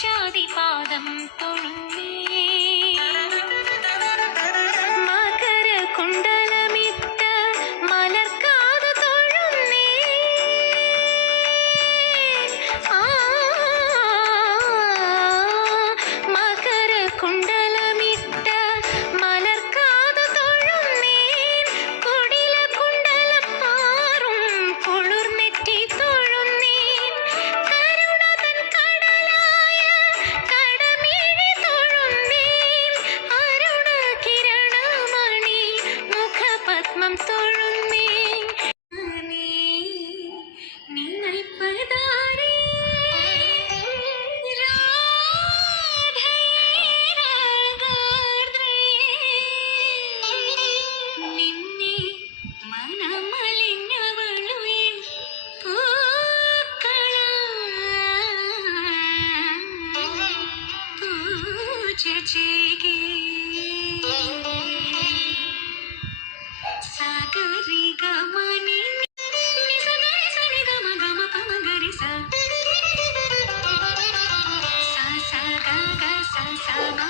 കേശാദിപാദം തൊഴുന്നേ മകര കുണ്ടലമിട്ട മലർക്കാത തൊഴുന്നേ മകര കുണ്ടലമിട്ട മലർക്കാത തൊഴുന്നേ കുടില കുണ്ടലപ്പാറും കുളിർനെറ്റി തൊഴുന്നേ കരുണതൻ കടലായ കടമിഴി തൊഴുന്നേ അരുണ കിരണമണി മുഖപത്മം തൊഴുന്നേ നിന്നൈപ്പതാരേ നിന്നെ മനമലിഞ്ഞവളുവേ പൂക്കള പൂജ ചെയ്യേ സഗരി ഗമനി നിസഗരി സനി ഗമ ഗമ പമ ഗരി സ സ ഗ ഗ സ സ ഗ